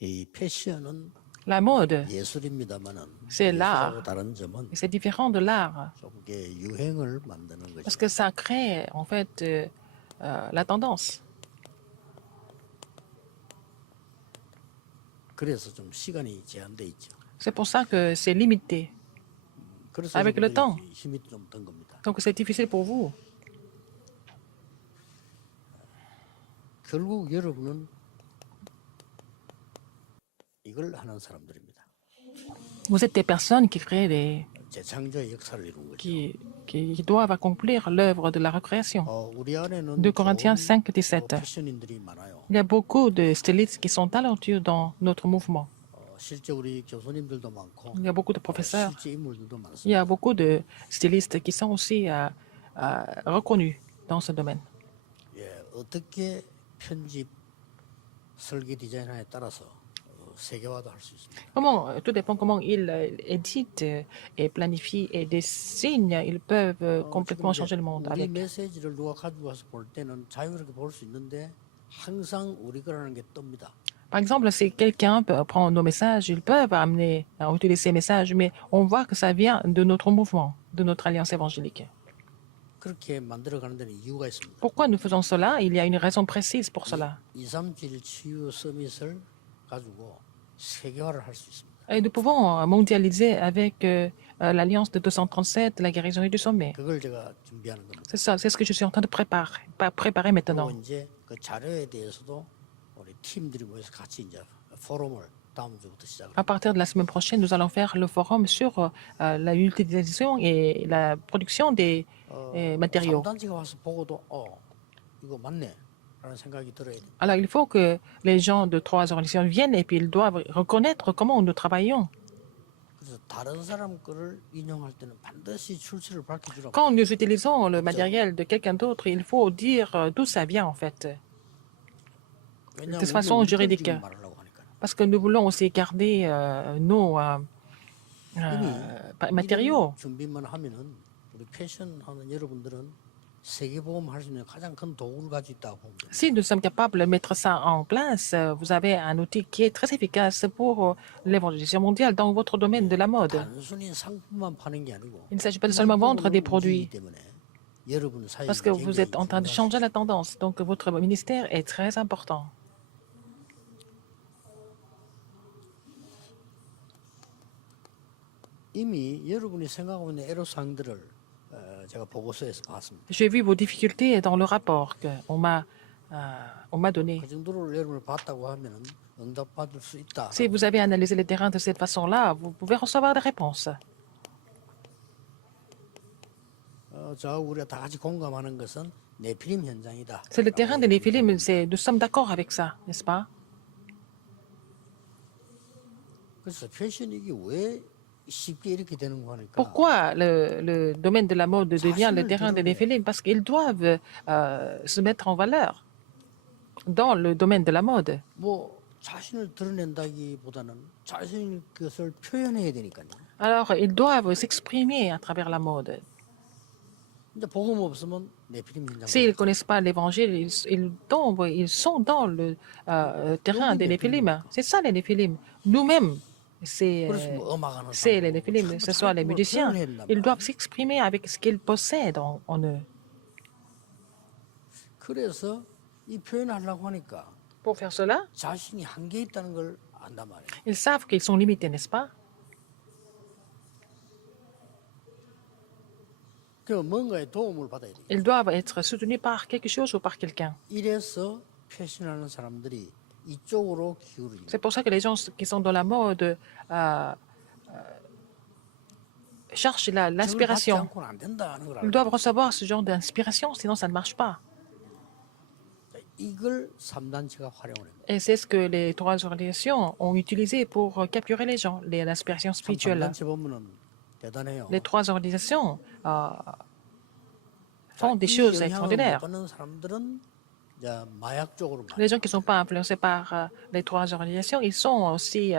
이 패션은 La mode, 예술입니다만은 c'est 예술하고 l'art. 다른 점은 Et c'est différent de l'art. 좀 이게 유행을 만드는 Parce 거죠. que ça crée, en fait, la tendance. 그래서 좀 시간이 제한돼 있죠. C'est pour ça que c'est limité 그래서 avec le 여러분들이 temps. 힘이 좀 든 겁니다. Donc c'est difficile pour vous. 결국 여러분은 이걸 하는 사람들입니다. Vous êtes des personnes qui créent 재창조의 역사를 이룬 거죠. qui doivent accomplir l'œuvre de la recréation. 우리 안에는 2 Corinthiens 좋은 5, 17. 패션인들이 많아요. Il y a beaucoup de stylistes qui sont talentueux dans notre mouvement. 실제 우리 교수님들도 많고 Il y a beaucoup de professeurs. 실제 인물들도 Il y 많습니다. a beaucoup de stylistes qui sont aussi reconnus dans ce domaine. 어떻게 편집, 설계, 디자인에 따라서 세계화도 할 수 있습니다. Tout dépend comment ils éditent et planifient et dessinent. Ils peuvent complètement changer le monde 우리 avec. 메시지를 누가 가지고 와서 볼 때는 자유롭게 볼 수 있는데 항상 우리 거라는 게 뜹니다. Par exemple, si quelqu'un prend nos messages, ils peuvent amener à utiliser ces messages, mais on voit que ça vient de notre mouvement, de notre alliance évangélique. 그렇게 만들어가는 데는 이유가 있습니다. Pourquoi nous faisons cela? Il y a une raison précise pour cela. 237 치유 서밋을 가지고 세계화를 할 수 있습니다. Et nous pouvons mondialiser avec l'alliance de 237, la guérison et du sommet. 그걸 제가 준비하는 겁니다. C'est ça, c'est ce que je suis en train de préparer maintenant. 그리고 이제 그 자료에 대해서도 우리 팀들이 모여서 같이 이제 포럼을 다음 주부터 시작을. À partir de la semaine prochaine, nous allons faire le forum sur la utilisation et la production des matériaux. 3단체가 와서 보고도 이거 맞네 라는 생각이 들어야 돼요. Alors, il faut que les gens de 3 organisations viennent et puis ils doivent reconnaître comment nous travaillons. 그래서 다른 사람 거를 인용할 때는 반드시 출처를 밝혀주라고. Quand nous utilisons le matériel de quelqu'un d'autre, il faut dire d'où ça vient en fait. 왜냐하면 de façon 우리 juridique. 지금 말하려고 하니까. Parce que nous voulons aussi garder nos matériaux. 이런 준비만 하면은 우리 패션하는 여러분들은 세계보험 할 수 있는 가장 큰 도구를 가지고 있다고 봅니다. Si nous sommes capables de mettre ça en place, vous avez un outil qui est très efficace pour l'évangélisation mondiale dans votre domaine de la mode. 단순히 상품만 파는 게 아니고 Il ne s'agit pas de seulement vendre des produits, 때문에 여러분 사이에 parce que vous êtes en train de changer la tendance. Donc votre ministère est très important. 이미 여러분이 생각하고 있는 애로사항들을 제가 보고서에서 봤습니다. J'ai vu vos difficultés dans le rapport qu'on m'a donné. 그 정도로 여러분을 봤다고 하면은 응답받을 수 있다. Si vous avez analysé le terrain de cette façon-là, vous pouvez recevoir des réponses. 저 우리가 다 같이 공감하는 것은 네피림 현장이다. C'est le terrain des Néphilim, nous sommes d'accord avec ça, n'est-ce pas? 그래서 패션 이게 왜 쉽게 이렇게 되는 거 하니까 Pourquoi le domaine de la mode devient le terrain des Néphilim? Parce qu'ils doivent se mettre en valeur dans le domaine de la mode. 뭐 자신을 드러낸다기보다는 자신의 것을 표현해야 되니까요. Alors, ils doivent s'exprimer à travers la mode. 근데 복음 없으면 네피림 현장. S'ils ne connaissent pas l'évangile, ils tombent, ils sont dans le terrain des Néphilim. C'est ça les Néphilim. Nous-mêmes, c'est les Néphilim, ce sont les musiciens. Ils doivent s'exprimer avec ce qu'ils possèdent en eux. 그래서 이 표현하려고 하니까 Pour faire cela, 자신이 한계 있다는 걸 안단 말이에요. ils savent qu'ils sont limités, n'est-ce pas? 그럼 뭔가의 도움을 받아야 돼요. Ils doivent être soutenus par quelque chose ou par quelqu'un. 이래서 패션하는 사람들이 이쪽으로 기울어요. C'est pour ça que les gens qui sont dans la mode cherchent l'inspiration. 않고는 안 된다는 걸 Ils 알아요. doivent recevoir ce genre d'inspiration, sinon ça ne marche pas. 이걸 3단체가 활용을 합니다. Et c'est ce que les 3 organisations ont utilisé pour capturer les gens, l'inspiration spirituelle. 3단체 보면은 대단해요. Les 3 organisations font des 이 choses 영향을 못 extraordinaires. 받는 사람들은 이제 마약 쪽으로 많이. Les gens qui ne sont pas influencés par les 3 organisations, ils sont aussi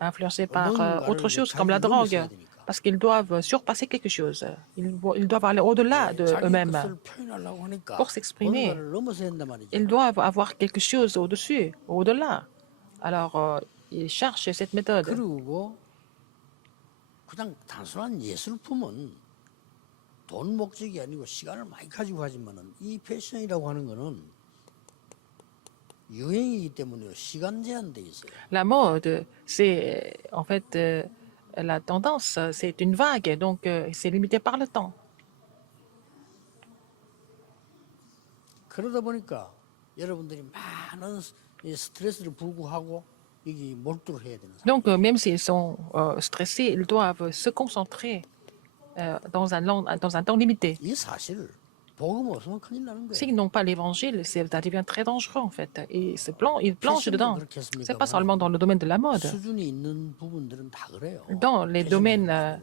influencés par autre chose comme la drogue, parce qu'ils doivent surpasser quelque chose. Ils doivent aller au-delà d'eux-mêmes. 것을 표현하려고 하니까 Pour s'exprimer, 뭔가를 넘어서야 된단 말이죠. ils doivent avoir quelque chose au-dessus, au-delà. Alors, ils cherchent cette méthode. 그리고 그냥 단순한 예술품은 돈 목적이 아니고 시간을 많이 가지고 하지만은 이 패션이라고 하는 거는 유행이기 때문에 시간 제한돼 있어요. La mode, c'est en fait la tendance, c'est une vague, donc c'est limité par le temps. 그러다 보니까 여러분들이 많은 이 스트레스를 불구하고 여기 몰두를 해야 되는 상황. Donc, même s'ils sont stressés, ils doivent se concentrer dans un temps limité. 이 사실 복음 없으면 큰일 나는 거예요. S'ils n'ont pas l'évangile, ça devient très dangereux en fait. Et ils plongent dedans. C'est pas seulement dans le domaine de la mode. 수준이 있는 부분들은 다 그래요. Dans les domaines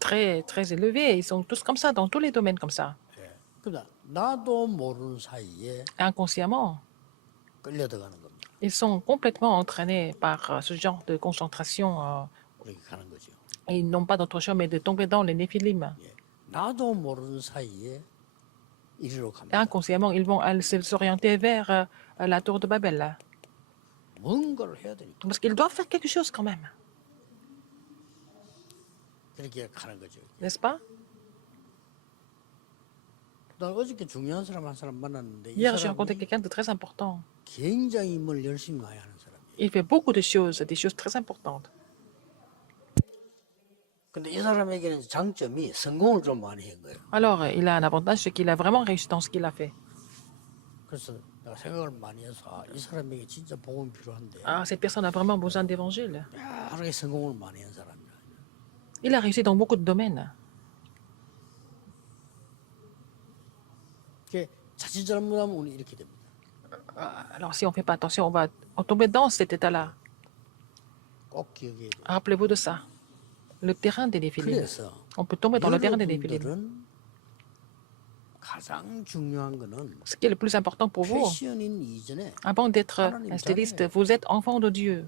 très, très élevés, ils sont tous comme ça, dans tous les domaines comme ça. 예. 그러니까 나도 모르는 사이에 Inconsciemment, 끌려들어가는 겁니다. ils sont complètement entraînés par ce genre de concentration 우리가 가는 거죠. et ils n'ont pas d'autre choix mais de tomber dans les néphilim. 예. 나도 모르는 사이에 이리로 Et 갑니다. inconsciemment, ils vont s'orienter vers la tour de Babel. Là. 뭔가를 해야 되니까 Parce qu'ils doivent faire quelque chose quand même, 그렇게 가는 거죠. n'est-ce pas? 나 어저께 중요한 사람 한 사람 만났는데 이 Hier, j'ai rencontré 사람이 quelqu'un de très important. 굉장히 뭘 열심히 많이 하는 사람이에요. Il fait beaucoup de choses, des choses très importantes. 근데 이 사람에게는 장점이 성공을 좀 많이 한 거예요. Alors, il a un avantage, c'est qu'il a vraiment réussi dans ce qu'il a fait. 그래서 내가 생각을 많이 해서 아, 이 사람에게 진짜 복음이 필요한데 Ah, cette personne a vraiment besoin d'évangile. 여러 개 성공을 많이 한 사람이야. Il a réussi dans beaucoup de domaines. 그게 자칫 잘못하면 우리 이렇게 됩니다. Alors, si on ne fait pas attention, on va tomber dans cet état-là. 꼭 기억해야 돼요. Rappelez-vous de ça. Le terrain des néphilim. 그래서 On peut tomber dans le terrain des néphilim. 여러분들은 가장 중요한 거는 Ce qui est le plus important pour vous, 패션인 이전에 avant d'être un styliste, vous êtes enfant de Dieu.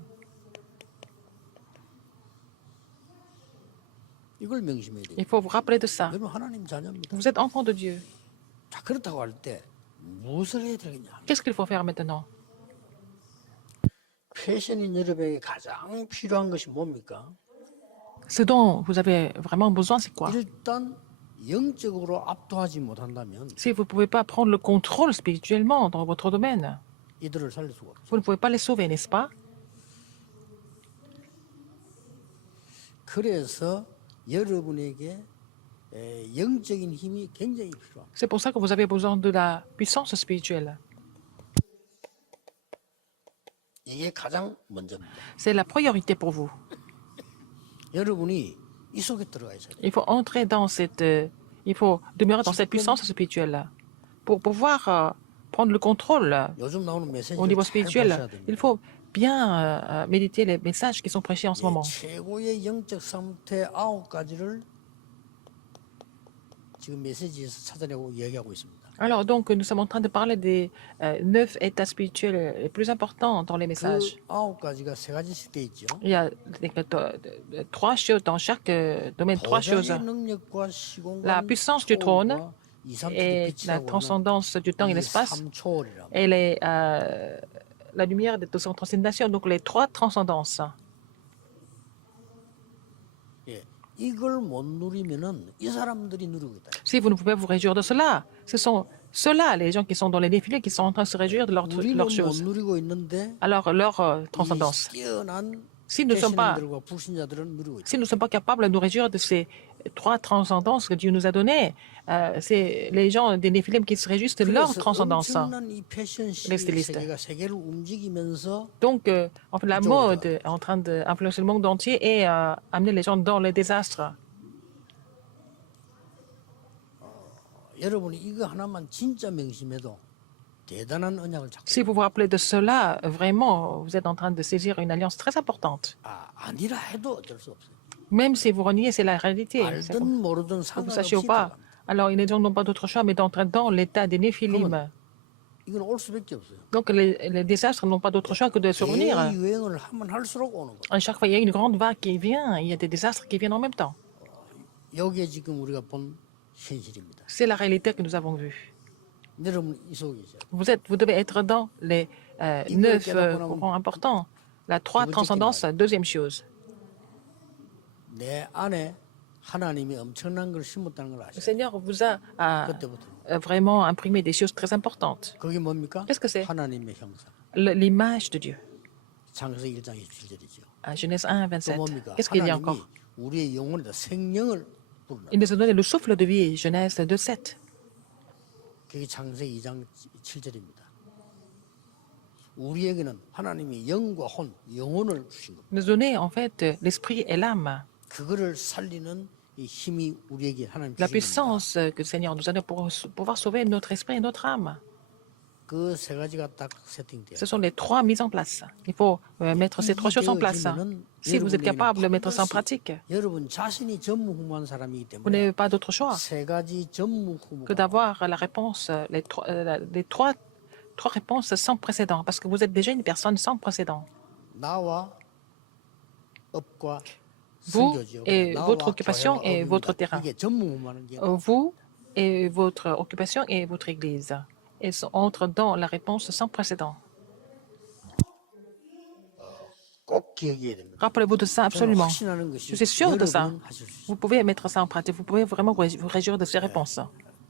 이걸 명심해야 돼요. Il faut vous rappeler de ça. 여러분 하나님 자녀입니다. Vous êtes enfant de Dieu. 자 그렇다고 할 때 무엇을 해야 되겠냐? Qu'est-ce qu'il faut faire maintenant? 패션인 여러분에게 가장 필요한 것이 뭡니까? Ce dont vous avez vraiment besoin, c'est quoi? 일단 영적으로 압도하지 못한다면 Si vous ne pouvez pas prendre le contrôle spirituellement dans votre domaine, 이들을 살릴 수가 없어요. vous ne pouvez pas les sauver, n'est-ce pas? 그래서 여러분에게 영적인 힘이 굉장히 필요합니다. C'est pour ça que vous avez besoin de la puissance spirituelle. 이게 가장 먼저입니다. C'est la priorité pour vous. 여러분이 이 속에 들어가 있어야 돼요. Il faut entrer dans cette... il faut demeurer dans cette puissance spirituelle. Pour pouvoir prendre le contrôle 요즘 나오는 au 메시지를 niveau 잘 spirituel, 보셔야 됩니다. il faut bien méditer les messages qui sont prêchés en ce moment. 최고의 영적 상태 9가지를 지금 메시지에서 찾아내고 이야기하고 있습니다. Alors donc, nous sommes en train de parler des 9 états spirituels les plus importants dans les 그 messages. 9가지가 세 가지씩 돼 있죠. Il y a 3 choses dans chaque domaine, 3 choses. 보좌의 능력과 시공간, La puissance du trône 초월과 이삼초의 Et la 빛이라고 하는 transcendance du temps et 이 l'espace. 삼초월이라고. Et la lumière de son transcendation, donc les 3 transcendances. 예, 이걸 못 누리면은 이 사람들이 누리고 있다. Si vous ne pouvez vous réjouir de cela, ce sont ceux-là, les gens qui sont dans les défilés, qui sont en train de se réjouir de 우리는 leurs 못 choses. 누리고 있는데 Alors, leur 이 transcendance. 뛰어난 Si nous ne sommes pas, 배신들과 불신자들은 누리고 있다. si nous ne sommes pas capables de nous réjouir de ces 3 transcendances que Dieu nous a données, c'est les gens des néphilim qui se réjouissent de leur 그래서 transcendance. 엄청난 이 패션 Les stylistes. 세계가 세계를 움직이면서 Donc, en fait, la mode est en train d'influencer le monde entier et amener les gens dans les désastres. 여러분이 이거 하나만 진짜 명심해도 대단한 언약을 잡고 Si vous vous rappelez de cela, vraiment, vous êtes en train de saisir une alliance très importante. 아니라 해도 어쩔 수 없어요. Même si vous reniez, c'est la réalité. C'est 알든 모르든 que vous 상관없이 sachiez ou pas. 들어갑니다. Alors, les gens n'ont pas d'autre choix mais d'entrer dans l'état des néphilim. 이건 올 수밖에 없어요. Donc, les désastres n'ont pas d'autre choix que de survenir. 대유행을 하면 할수록 오는 거예요. À chaque fois, il y a une grande vague qui vient, il y a des désastres qui viennent en même temps. 여기에 지금 우리가 본 현실입니다. C'est la réalité que nous avons vue. 여러분 이 속에 있어요. Vous devez être dans 9 courants importants. La 3 transcendance, deuxième chose. 내 안에 하나님이 엄청난 걸 심었다는 걸 Le 아셔요. Seigneur vous a 그때부터. vraiment imprimé des choses très importantes. 그게 뭡니까? Qu'est-ce que c'est? 하나님의 형상. L'image de Dieu. 창세기 1장 27절이죠. À Genèse 1, 또 27. 뭡니까? Qu'est-ce qu'il y a 하나님이 encore? 우리의 영혼에다 생명을 불어넣어. Il nous a donné le souffle de vie, Genèse 2, 7. 그게 창세기 2장 7절입니다. 우리에게는 하나님이 영과 혼, 영혼을 주신 겁니다. Nous donner en fait l'esprit et l'âme. 그거를 살리는 이 힘이 우리에게 하나님 La 주신 겁니다. puissance que le Seigneur nous a donnée pour pouvoir sauver notre esprit et notre âme. 그 세 가지가 딱 세팅돼요. Ce sont les trois mises en place. Il faut mettre ces trois choses en place. Si vous êtes capable de mettre ça en pratique, 여러분 자신이 전무후무한 사람이기 vous 때문에 n'avez pas d'autre choix 세 가지 전무후무 que d'avoir la réponse, les trois réponses sans précédent, parce que vous êtes déjà une personne sans précédent. 나와 업과 Vous 선교지요. et 나와 votre occupation 교회와 et 업입니다. votre terrain. 이게 전무후무하는 게 Vous et votre occupation et votre église. Elles entrent dans la réponse sans précédent. 꼭 기억해야 됩니다. Rappelez-vous de ça 저는 absolument. 확신하는 것이 Je suis sûr de ça. 여러분 하실 수 있어요. Vous pouvez mettre ça en pratique. Vous pouvez vraiment vous réjouir de ces réponses.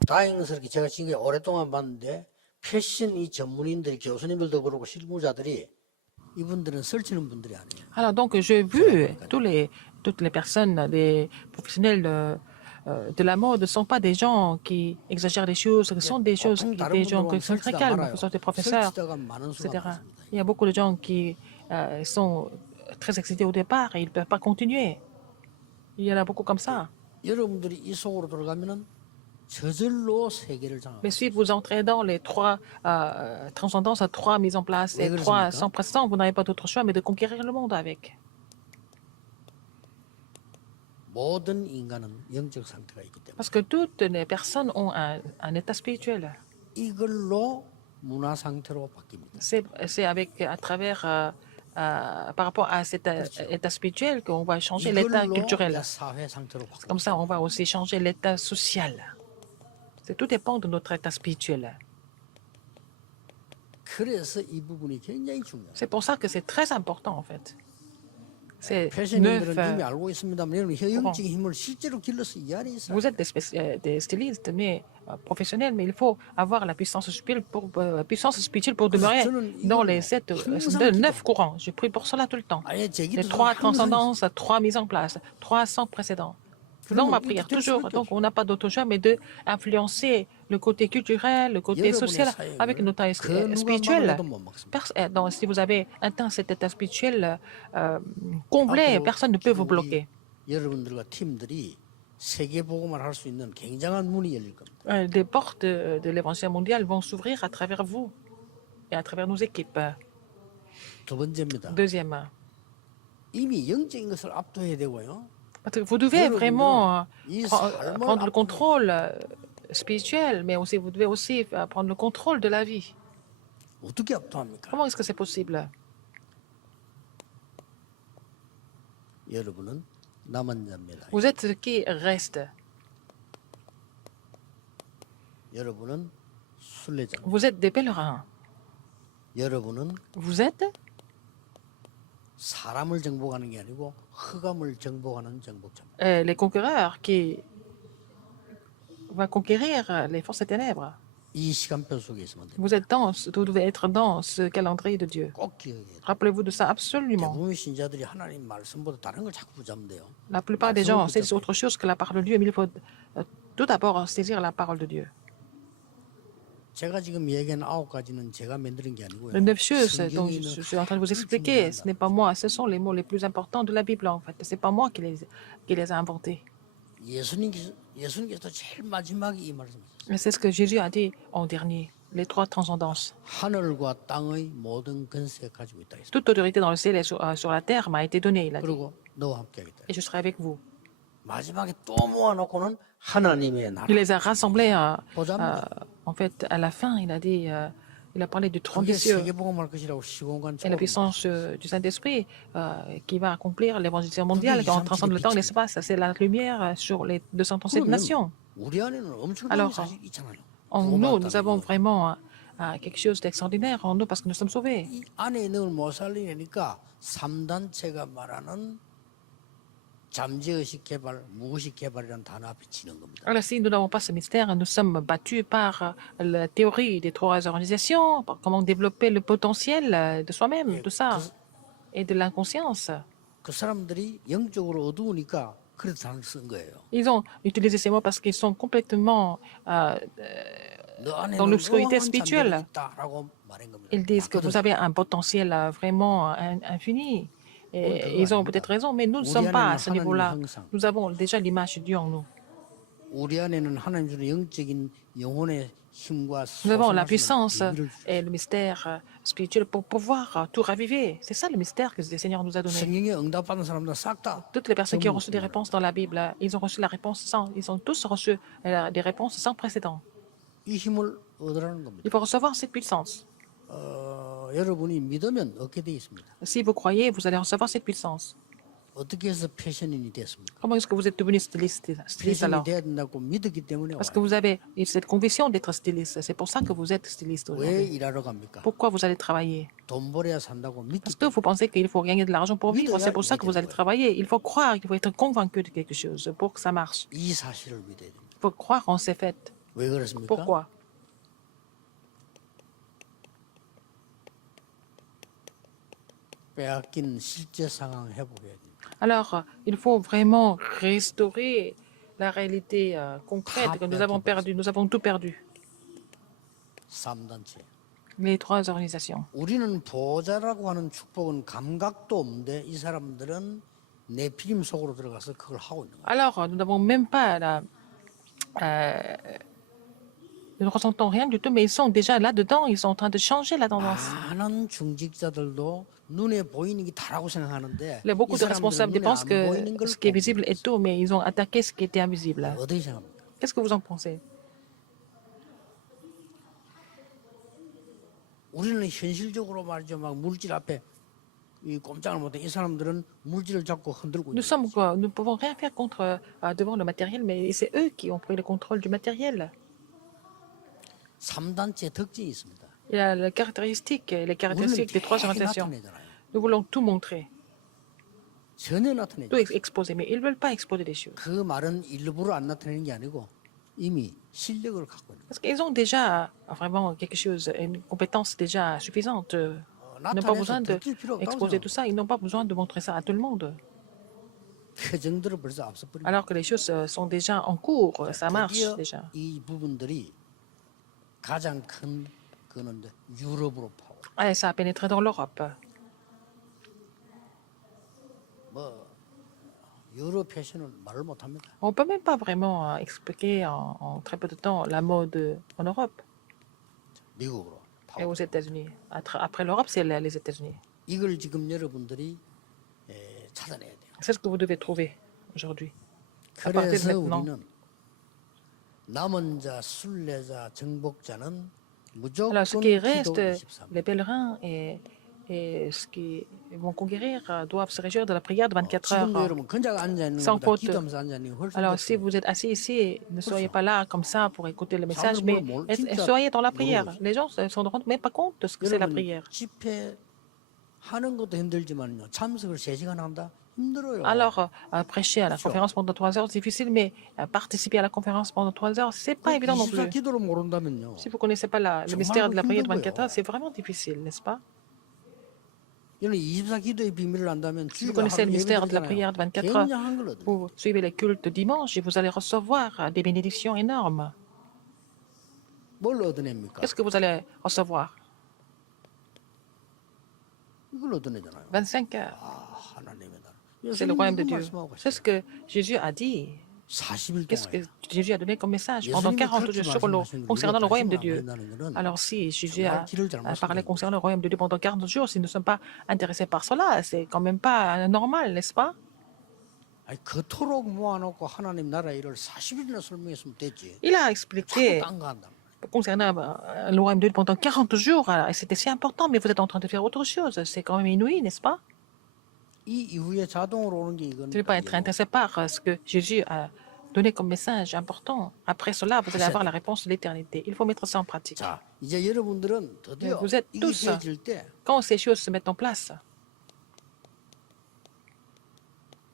다행스럽게 제가 지금 오랫동안 봤는데 패션 이 전문인들이 교수님들도 그렇고 실무자들이 이분들은 설치는 분들이 아니에요. Alors donc, j'ai vu toutes les personnes, les professionnels de la mode ne sont pas des gens qui exagèrent les choses, ce sont des choses, 보통 다른 des gens 분들은 qui sont très 설치가 calmes, 많아요. ce sont des professeurs, 설치자가 많은 수가 etc. 많습니다. Il y a beaucoup de gens qui sont très excités au départ et ils ne peuvent pas continuer. Il y en a beaucoup comme ça. 여러분들이 이 속으로 들어가면은 저절로 세계를 장악해요. Mais si vous entrez dans les trois transcendances, trois mises en place, Oui, et 그렇습니까? trois sans précédent, vous n'avez pas d'autre choix mais de conquérir le monde avec. 모든 인간은 영적 상태가 있기 때문에 Parce que toutes les personnes ont un état spirituel. 이걸로 문화 상태로 바뀝니다. C'est à travers, par rapport à cet état spirituel qu'on va changer l'état 이걸로 culturel. 우리가 사회 상태로 바뀝니다. Comme ça, on va aussi changer l'état social. Tout dépend de notre état spirituel. 그래서 이 부분이 굉장히 중요해요. C'est pour ça que c'est très important en fait. C'est neuf. 패션인들은 이미 알고 있습니다만 여러분 영적인 힘을 실제로 길러서 이 안에 있어요. Vous êtes des stylistes, mais professionnels, mais il faut avoir la puissance spirituelle pour demeurer dans les 9 courants. Je prie pour cela tout le temps. 아예 제 Les 기도는 trois 항상 transcendances, trois mises en place, trois sans précédent. Dans ma prière, toujours. Donc, on n'a pas d'autre choix, mais d'influencer le côté culturel, le côté social avec notre état spirituel. Donc, si vous avez atteint cet état spirituel comblé, personne ne peut vous bloquer. 여러분들과 팀들이 세계 복음을 할 수 있는 굉장한 문이 열릴 겁니다. Des portes de l'évangile mondial vont s'ouvrir à travers vous et à travers nos équipes. 두 번째입니다. Deuxième, 이미 영적인 것을 압도해야 되고요. parce que vous devez vraiment 이 prendre le 삶을 contrôle spirituel, mais aussi vous devez aussi prendre le contrôle de la vie. 어떻게 압도합니까? Comment est-ce que c'est possible? 여러분은 남은 자입니다. Vous êtes ce qui reste. 여러분은 순례자. Vous êtes des pèlerins. 여러분은 Vous êtes 사람을 정복하는 게 아니고 흑암을 정복하는 정복자입니다. les conquéreurs qui vont conquérir les forces des ténèbres. 이 시간표 속에 있으면 됩니다. Vous devez être dans ce calendrier de Dieu. 꼭 기억해야 돼요. Rappelez-vous de ça absolument. 대부분 신자들이 하나님 말씀보다 다른 걸 자꾸 붙잡으면 돼요. La plupart des gens saisissent autre chose que la parole de Dieu, mais il faut tout d'abord saisir la parole de Dieu. 제가 지금 얘기한 9가지는 제가 만드는 게 아니고요. Les 9 choses dont 성경에 je 있는 suis en train de vous expliquer, ce n'est pas moi, ce sont les mots les plus importants de la Bible en fait. Ce n'est pas moi qui les a inventés. 예수님께서 제일 마지막에 이 말씀이셨어요. Mais c'est ce que Jésus a dit en dernier, les trois transcendances. 하늘과 땅의 모든 권세 가지고 있다 했습니다. Toute autorité dans le ciel et sur la terre m'a été donnée, il a dit. 그리고 너와 함께하겠다. Et je serai avec vous. 마지막에 또 모아놓고는 하나님의 나라. Il les a rassemblés 보자입니다. en fait à la fin, il a dit, il a parlé du trône 그게 des cieux 세계복음할 것이라고 시공간 et la puissance du Saint-Esprit qui va accomplir l'évangélisation mondiale qui transcende le temps et l'espace. C'est la lumière sur les 237 nations. 우리 안에는 엄청난 Alors, 사실이 있잖아요. En nous, nous avons vraiment quelque chose d'extraordinaire en nous parce que nous sommes sauvés. 이 안에 있는 걸 못 살리니까 3단체가 말하는 잠재의식 개발, 무의식 개발이라는 단어 앞에 지는 겁니다. Alors, si nous n'avons pas ce mystère, nous sommes battus par la théorie des trois organisations, par comment développer le potentiel de soi-même, tout ça, et de l'inconscience. 그 사람들이 영적으로 어두우니까 그래서 단어를 쓴 거예요. Ils ont utilisé ces mots parce qu'ils sont complètement 너 안에는 dans l'obscurité 어마어마한 spirituelle. 잠재력이 있다라고 말한 겁니다. Ils disent que vous avez un potentiel vraiment infini. Et ils ont peut-être raison, mais nous ne sommes pas à ce niveau-là. Nous avons déjà l'image de Dieu en nous. 우리 안에는 하나님 주는 영적인 영혼의 힘과 Nous avons la 소성하시는 puissance 비밀을 et le mystère spirituel pour pouvoir tout raviver. C'est ça le mystère que le Seigneur nous a donné. 성경에 응답받은 사람들 싹 다 Toutes les personnes qui ont reçu des réponses dans la Bible, ils ont reçu la réponse ils ont tous reçu des réponses sans précédent. 이 힘을 얻으라는 겁니다. Il faut recevoir cette puissance. 여러분이 믿으면 얻게 돼 있습니다. Si vous croyez, vous allez recevoir cette puissance. 어떻게 해서 패션인이 됐습니까? Comment est-ce que vous êtes devenu styliste 패션이 alors? 돼야 된다고 믿었기 때문에 Parce que 와요. vous avez cette conviction d'être styliste. C'est pour ça que vous êtes styliste 왜 aujourd'hui. 일하러 갑니까? Pourquoi vous allez travailler? 돈 벌어야 산다고 믿기 Parce que vous pensez qu'il faut gagner de l'argent pour vivre. Oui, C'est pour ça que vous allez travailler. Il faut croire, il faut être convaincu de quelque chose pour que ça marche. 이 사실을 믿어야 됩니다. Il faut croire en ces faits. 왜 그렇습니까? Pourquoi? 빼앗긴 실제 상황 회복해야 됩니다. Alors, il faut vraiment restaurer la réalité concrète que nous avons perdue. Nous avons tout perdu. 3단체. Les trois organisations. 우리는 보호자라고 하는 축복은 감각도 없는데 이 사람들은 네피림 속으로 들어가서 그걸 하고 있는 거예요. Alors, nous n'avons même pas nous ne ressentons rien du tout, mais ils sont déjà là-dedans, ils sont en train de changer la tendance. 많은 중직자들도 눈에 보이는 게 다라고 생각하는데 Beaucoup 이 de 사람들은 responsables 눈에 pensent 안 que 보이는 걸 ce qui est 보고 visible est tout, mais ils ont attaqué ce qui était invisible. 어떻게 생각합니까? Qu'est-ce que vous en pensez? 우리는 현실적으로 말이죠. 막 물질 앞에 이 꼼짝을 못해. 이 사람들은 물질을 잡고 흔들고 있는 Nous ne pouvons rien faire contre, devant le matériel, mais c'est eux qui ont pris le contrôle du matériel. 3단체 특징이 있습니다. Il y a les caractéristiques des trois 되게 orientations. 나타내잖아요. Nous voulons tout montrer, 전혀 나타내죠. tout exposer, mais ils ne veulent pas exposer des choses. 그 말은 일부러 안 나타내는 게 아니고 이미 실력을 갖고 있는 Parce qu'ils ont déjà vraiment quelque chose, une compétence déjà suffisante. 거예요. Ils n'ont pas besoin 나타내서 들킬 필요 없다고 d'exposer tout 생각해요. ça, ils n'ont pas besoin de montrer ça à tout le monde. 그 정도로 벌써 앞서 버리고 Alors que les choses sont déjà en cours, ça marche 드디어 déjà. 이 부분들이 가장 큰 거는 유럽으로 파고 Et ça a pénétré dans l'Europe. 뭐 유럽 패션은 말을 못합니다. On ne peut même pas vraiment expliquer en très peu de temps la mode en Europe 미국으로 et 파고 aux États-Unis. Après l'Europe, c'est les États-Unis. 이걸 지금 여러분들이 찾아내야 돼요. C'est ce que vous devez trouver aujourd'hui. À partir de 그래서 maintenant. 우리는 남은 자, 순례자, 정복자는 무조건 Alors, ce qui 기도 reste, 23. les pèlerins et ceux qui vont conquérir doivent se réjouir de la prière de 24 지금도 heures. 여러분 건작 앉아 있는 sans 것보다 faute. 기도하면서 앉아 있는 게 훨씬 Alors, 더 si vous êtes assis ici, ne soyez pas là comme ça pour écouter le message, 사람들 mais 뭘 진짜 soyez dans la prière. 모르고 Les gens ne se rendent même pas compte de ce que c'est la 여러분 prière. 집회 하는 것도 힘들지만요. 참석을 3시간 한다 힘들어요. Alors, prêcher à la conférence pendant 3 heures, c'est difficile, mais participer à la conférence pendant 3 heures, c'est pas évident non 24 plus. 기도를 모른다면요. Si vous ne connaissez pas le 정말 mystère de la prière de 힘든 24 거예요. heures, c'est vraiment difficile, n'est-ce pas? 여러분 24 기도의 비밀을 안다면 Si vous 주일에 connaissez 하루 le 예배 mystère de la 드리잖아요. prière de 24 heures, 굉장한 걸 얻어요. vous suivez les cultes dimanche et vous allez recevoir des bénédictions énormes. 뭘 얻어냅니까? Qu'est-ce que vous allez recevoir? 이걸 얻어내잖아요. 25 heures. 아, 하나님의 나라. C'est le royaume de 예수님이 Dieu. 말씀하고 C'est 계시죠. ce que Jésus a dit. 40일 Qu'est-ce que 동안 Jésus a donné comme message pendant 예수님이 40 그렇게 jours 말씀하신 concernant le royaume de 안 Dieu? 된다는 거는 Alors si Jésus 정말 a 길을 잘못 parlé 선택한 concernant le royaume de Dieu pendant 40 jours, si nous ne sommes pas intéressés par cela, c'est quand même pas normal, n'est-ce pas? 아니, 그토록 모아놓고 하나님 나라 일을 40일이나 설명했으면 됐지. Il a 자꾸 expliqué 딴 거 한다. concernant le royaume de Dieu pendant 40 jours, et c'était si important, mais vous êtes en train de faire autre chose. C'est quand même inouï, n'est-ce pas? 이 이후에 자동으로 오는 게 이건 Tu ne peux pas être intéressé par ce que Jésus a donné comme message important. Après cela, vous allez avoir la réponse de l'éternité. Il faut mettre ça en pratique. 자, 이제 여러분들은 드디어 Vous êtes 이게 tous, 되어질 때 quand ces choses se mettent en place,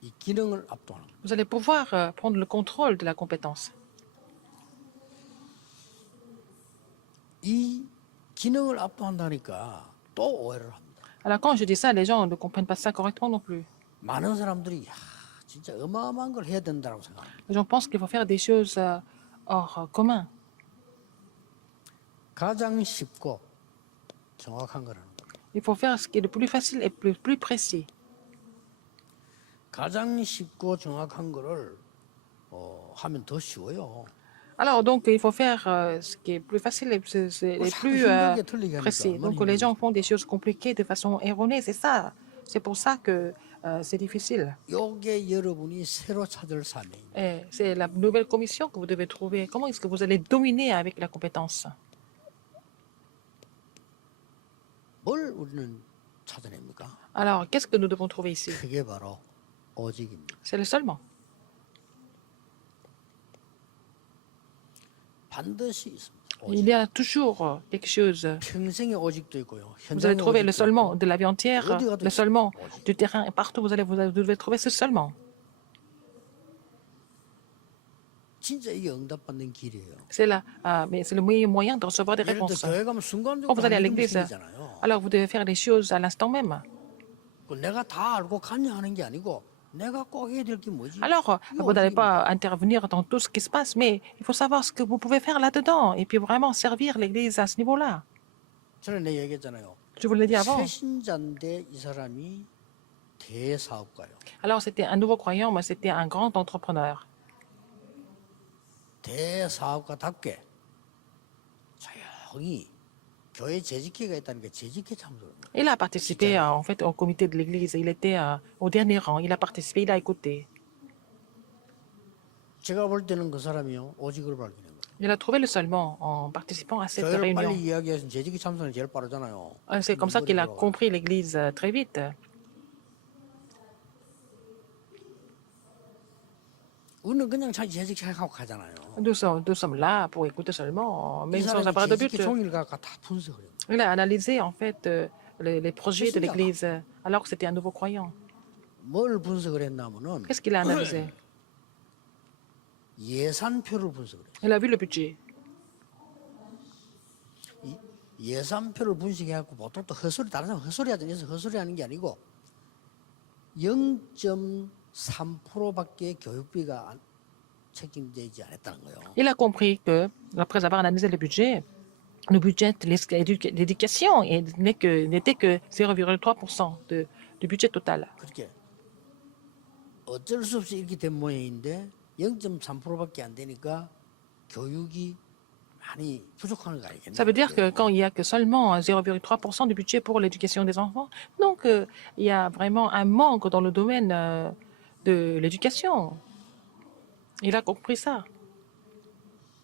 이 기능을 압도하는 거예요. vous allez pouvoir prendre le contrôle de la compétence. 이 기능을 압도한다니까 또 오해를 합니다. Alors quand je dis ça, les gens ne comprennent pas ça correctement non plus. 많은 사람들이 야, 진짜 어마어마한 걸 해야 된다고 생각합니다. Les gens pensent qu'il faut faire des choses hors commun. 가장 쉽고 정확한 거라는 거예요. Il faut faire ce qui est le plus facile et le plus précis. 가장 쉽고 정확한 거를 하면 더 쉬워요. Alors donc il faut faire ce qui est plus facile et les plus précis. Donc les gens font des choses compliquées de façon erronée, c'est ça. C'est pour ça que c'est difficile. 이게 여러분이 새로 찾을 사명입니다. Et c'est la nouvelle commission que vous devez trouver. Comment est-ce que vous allez dominer avec la compétence? 뭘 우리는 찾아냅니까? Alors qu'est-ce que nous devons trouver ici? 그게 바로 오직입니다. C'est le seulement. 반드시 있습니다. Il y a toujours quelque chose. 평생의 오직도 있고요. Vous allez 현장의 trouver le 오직도 seulement 있고, de la vie entière, 어디 가도 le 있어요. seulement 오직. du terrain, et partout vous devez trouver ce seulement. 진짜 이게 응답받는 길이에요. C'est là, mais c'est le meilleur moyen de recevoir des 예를 들어 réponses. 교회 가면 Quand 순간적으로 vous allez à 믿음이 l'église, 생기잖아요. alors vous devez faire les choses à l'instant même. 그 내가 다 알고 관여하는 게 아니고 내가 꼭 해야 될 게 뭐지? Alors, 이게 vous n'allez 오직입니다. pas intervenir dans tout ce qui se passe, mais il faut savoir ce que vous pouvez faire là-dedans et puis vraiment servir l'église à ce niveau-là. 전에 내가 얘기했잖아요. Je vous l'ai dit avant. 새신자인데 이 사람이 대사업가요. Alors, c'était un nouveau croyant, mais c'était un grand entrepreneur. 대사업가답게 조용히 교회 재직회가 있다는 게 재직회 참석을. Il a participé en fait au comité de l'église. Il était au dernier rang. Il a participé, il a écouté. 제가 볼 때는 그 사람이요 오직을 발견한 거예요. Il a trouvé le seulement en participant à cette 교회를 réunion. 빨리 이야기해서 재직회 참석이 제일 빠르잖아요. C'est comme ça qu'il a compris l'église très vite. 우리는 그냥 자기 재직회하고 가잖아요. Nous sommes là pour écouter seulement, 이 mais sans 사람이 avoir de but. 재직회 종일 갖고 다 분석을 해요. Il a analysé en fait les projets de l'église alors que c'était un nouveau croyant. 뭘 분석을 했냐면은 Qu'est-ce qu'il a analysé? 예산표를 분석을 해요. Il a vu le budget. 예산표를 분석해갖고 보통 또 헛소리 다른 사람 헛소리 하더니 헛소리하는 게 아니고 0.3%밖에 교육비가 책임되지 않았다는 거예요. Il a compris que, après avoir analysé le budget de l'éducation n'était que 0,3% du budget total. 그렇게 어쩔 수 없이 이렇게 된 모양인데 0.3%밖에 안 되니까 교육이 많이 부족한 거 아니겠냐? Ça veut dire que quand il n'y a que seulement 0,3% du budget pour l'éducation des enfants, donc il y a vraiment un manque dans le domaine de l'éducation. Il a compris ça.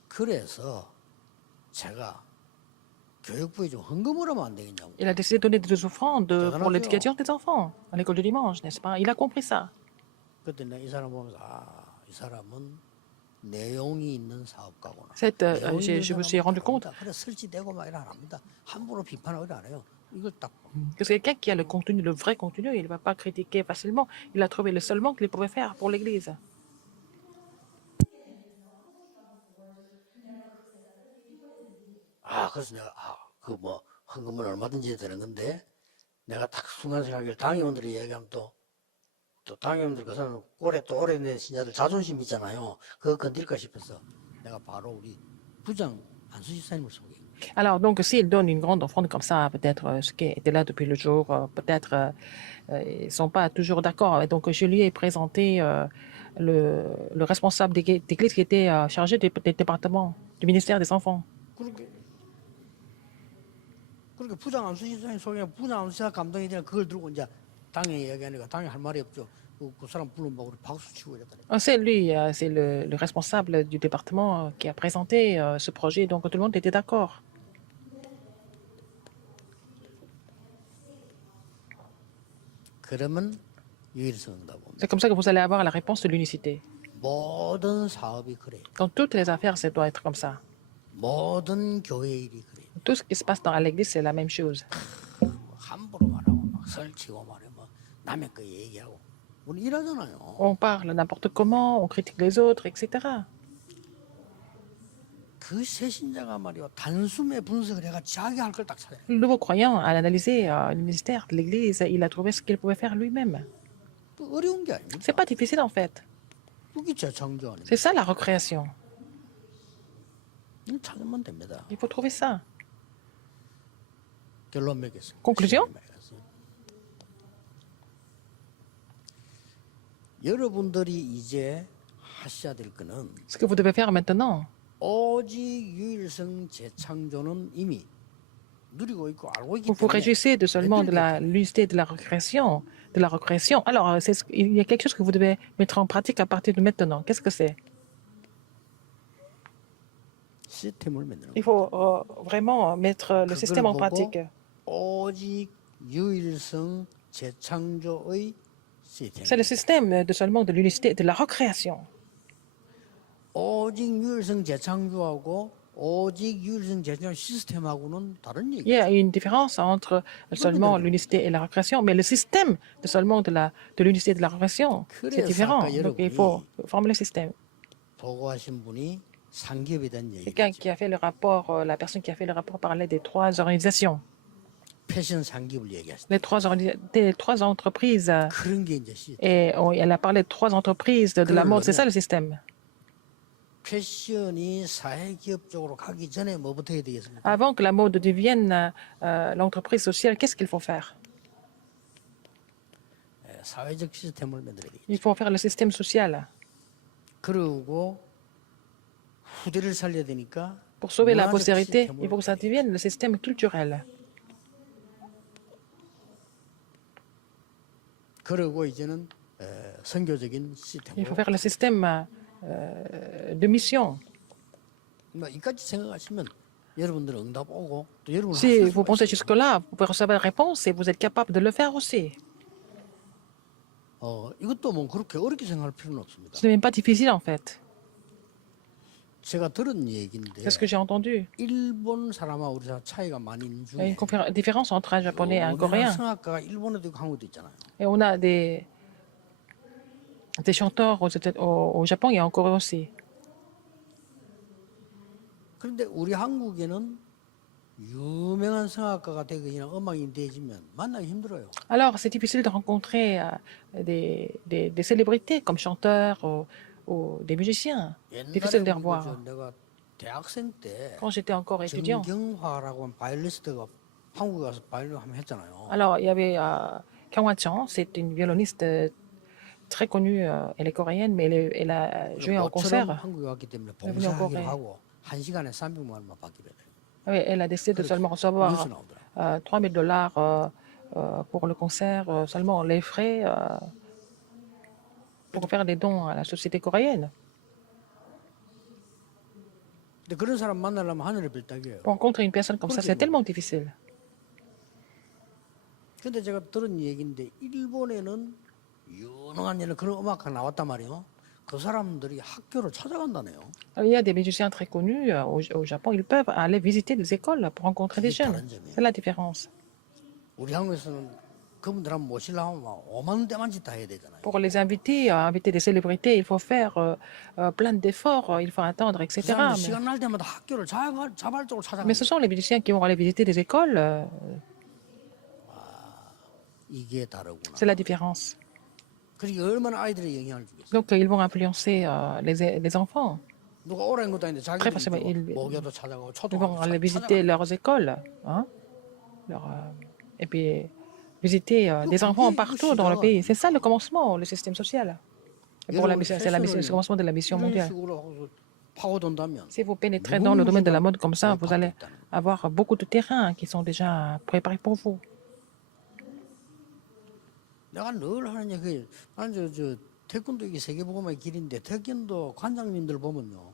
그래서 제가 교육부에 좀 헌금을 하면 안 되겠냐고. Il a décidé de donner des offrandes pour l'éducation des enfants à l'école du dimanche, n'est-ce pas? Il a compris ça. 그때 내가 이 사람 보면서 이 사람은 내용이 있는 사업가구나. Je me suis rendu compte 그래 설치되고 막 이런 안 합니다. 함부로 비판하고 안 해요. 이걸 딱 que c'est quelqu'un qui a le contenu, le vrai contenu, il ne va pas critiquer facilement. Il a trouvé le seulement qu'il pouvait faire pour l'Église. 그래서 내가 그 뭐 헌금은 얼마든지 해도 되는 건데 내가 딱 순간 생각에 당회원들이 얘기하면 또 당회원들 그 사람 오래된 신자들 자존심 있잖아요. 그거 건들까 싶어서 내가 바로 우리 부장 안수 집사님을 소개해. Alors, donc, s'ils donnent une grande offrande comme ça, peut-être ceux qui étaient là depuis le jour, peut-être ils ne sont pas toujours d'accord. Et donc, je lui ai présenté le responsable d'église qui était chargé des départements, du ministère des enfants. 그렇게 부장 안수 집사님 소개해 부장 안수 집사 감독이 되면 그걸 들고 이제 당에 얘기하니까 당에 할 말이 없죠. 그 사람 불러보고 우리 박수 치고 이랬더니. C'est lui, c'est le responsable du département qui a présenté ce projet, donc tout le monde était d'accord. 그러면 유일성 응답은 C'est comme ça que vous allez avoir la réponse de l'unicité. 모든 사업이 그래요. Dans toutes les affaires, ça doit être comme ça. 모든 교회 일이 그래요. Tout ce qui se passe dans l'église, c'est la même chose. 함부로 말하고 막 설치고 말해 뭐 남의 거 얘기하고 우리 일하잖아요. On parle n'importe comment, on critique les autres, etc. 그 새신자가 말이요 단숨에 분석을 해가 자기 할 걸 딱 찾아요. Le nouveau croyant, à analyser le ministère de l'église, il a trouvé ce qu'il pouvait faire lui-même. 또 어려운 게 아닙니다. C'est pas difficile en fait. 그게 재창조 아닙니까? C'est ça la recréation. 찾으면 됩니다. Il faut trouver ça. 결론 맺겠습니다. Conclusion? 여러분들이 이제 하셔야 될 거는 Ce que vous devez faire maintenant, 오직 유일성 재창조는 이미 누리고 있고 알고 있기 vous vous 때문에 réjouissez de seulement de l'unité de la recréation, de la recréation. Alors, il y a quelque chose que vous devez mettre en pratique à partir de maintenant. Qu'est-ce que c'est? 시스템을 만드는 Il 거예요. faut vraiment mettre le système en 그걸 pratique. 보고 오직 유일성 재창조의 시스템. C'est le système de seulement de l'unité, de la recréation. 오직 유일성 재창조하고 오직 유일성 재창조 시스템하고는 다른 Il y 얘기예요. a une différence entre seulement l'unité et la recréation, mais le système de seulement de l'unité et de la recréation, c'est différent. Donc il faut former le système. 보고하신 분이 상기업에 대한 Quelqu'un 얘기죠. qui a fait le rapport, la personne qui a fait le rapport parlait des trois organisations, 패션 상기업을 얘기하시죠. des trois entreprises. 그런 게 이제 시스템. Et elle a parlé de trois entreprises de la mode. C'est ça le système. 패션이 사회기업 쪽으로 가기 전에 뭐부터 해야 되겠습니까? Avant que la mode devienne l'entreprise sociale, qu'est-ce qu'il faut faire? 사회적 시스템을 만들어야 되겠죠. Il faut faire le système social. 그리고 후대를 살려야 되니까 Pour sauver la 문화적 postérité, 시스템을 il faut que ça devienne le système culturel. 그리고 이제는 선교적인 Il faut 시스템으로 faire le système de mission. 뭐 이까지 생각하시면 여러분들 응답 오고 또 여러분 Si 하실 vous 수가 pensez 있어요. jusque-là, vous pouvez recevoir la réponse et vous êtes capable de le faire aussi. 이것도 뭐 그렇게 어렵게 생각할 필요는 없습니다. Ce n'est même pas difficile en fait. 제가 들은 얘기인데 C'est ce que j'ai entendu. 일본 사람하고 우리 사람 차이가 많이 있는 Il y a une 중에 différence entre un japonais et un 우리나라 coréen. 성악가가 일본에도 있고 한국에도 있잖아요. Et on a des chanteurs au Japon et en Corée aussi. 그런데 우리 한국에는 유명한 성악가가 되거나 음악인이 되지면 만나기 힘들어요. Alors, c'est difficile de rencontrer des célébrités comme chanteurs ou des musiciens. Difficile de les 옛날에 revoir. 내가 대학생 때 Quand j'étais encore étudiant, 정경화라고 하는 바이올리스트가 한국에 가서 바이올린 한번 했잖아요. alors il y avait Kang Chan, c'est une violoniste très connue, elle est coréenne, mais elle a joué en 모처럼 concert. 한국에 왔기 때문에 Elle est venue en 봉사하기로 Corée. 하고 1시간에 300만 원만 받기로 해요. Oui, elle a décidé de seulement 뉴스 recevoir 나오더라. $3,000 pour le concert, seulement les frais pour faire des dons à la société coréenne. 근데 그런 사람 만나려면 하늘을 별 따기예요. Pour rencontrer une personne comme ça, c'est tellement difficile. 근데 제가 들은 얘기인데 일본에는 유능한 예를 그런 음악가 나왔단 말이에요. 그 사람들이 학교를 찾아간다네요. Alors, il y a des musiciens très connus au Japon, ils peuvent aller visiter des écoles pour rencontrer des jeunes. C'est la différence. 우리 한국에서는 그분들 한번 모시려면 막 5만 원대만 짓다 해야 되잖아요. Pour les inviter, inviter des célébrités, il faut faire plein d'efforts, il faut attendre, 그 etc. 사람들 시간 날 때마다 학교를 자발적으로 찾아가는 Mais ce sont les musiciens qui vont aller visiter des écoles, 이게 다르구나. c'est la différence. 그리고 얼마나 아이들에 영향을 주겠어요. Donc, ils vont influencer les enfants. 누가 오라는 것도 아닌데 Très 자기들이 forcément, 목요도 찾아가고 Ils vont 초등학교 aller visiter leurs écoles. Hein, et puis visiter des enfants partout dans le pays. C'est ça le commencement, le système social. Et pour la mission, c'est le commencement de la mission 이런 mondiale. 식으로 하고서 파고든다면 Si vous pénétrez dans le domaine de la mode comme ça, vous allez avoir beaucoup de terrains qui sont déjà préparés pour vous. 내가 늘 하는 얘기, 나는 태권도 이게 세계보고마의 길인데 태권도 관장님들 보면요,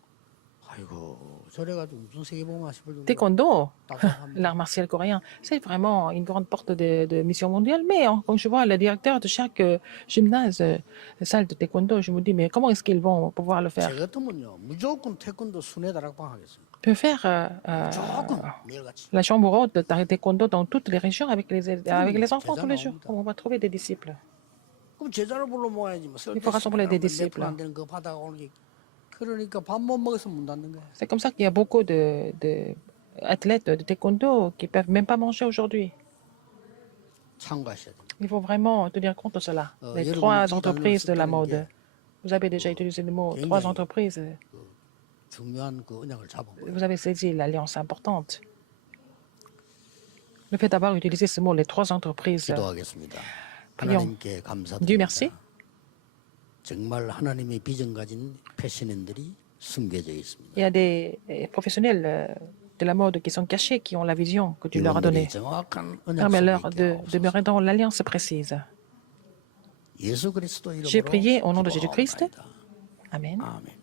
아이고 저래가지고 무슨 세계보고마 싶을 정도로 Taekwondo, 답답합니다. l'art martial coréen, c'est vraiment une grande porte de mission mondiale. Mais quand je vois le directeur de chaque gymnase, salle de taekwondo, je me dis, mais comment est-ce qu'ils vont pouvoir le faire? 제 같으면요 무조건 태권도 순회 다락방 하겠습니다. peut faire 조금 매일같이. la chambre haute de taekwondo dans toutes les régions avec les enfants tous les jours. On va trouver des disciples. 그럼 제자를 불러 모아야지 뭐. Il faut rassembler des disciples. 안 되는 거 받아가 오는 게. 그러니까 밥 못 먹어서 문 닫는 거야. C'est comme ça qu'il y a beaucoup de athlètes de taekwondo qui peuvent même pas manger aujourd'hui. 참고하셔야 돼. Il faut vraiment tenir compte de cela. Les 여러분, trois 이 entreprises de la 단어를 mode. 쓰다는 게 Vous avez déjà utilisé le mot trois entreprises. 중요한 그 언약을 잡은 거예요. Vous avez saisi l'alliance importante. Le fait d'avoir utilisé ce mot, les trois entreprises, 기도하겠습니다. prions. 하나님께 Dieu merci. 감사드립니다. 정말 하나님의 비전 가진 패션인들이 숨겨져 있습니다. Il y a des professionnels de la mode qui sont cachés, qui ont la vision que tu leur as donnée. 이분들이 정확한 언약 Permets-leur 속에 de 있게 demeurer dans l'alliance précise. 예수 그리스도 J'ai 이름으로 prié au nom de Jésus-Christ. 기도하옵나이다. Amen. 아멘.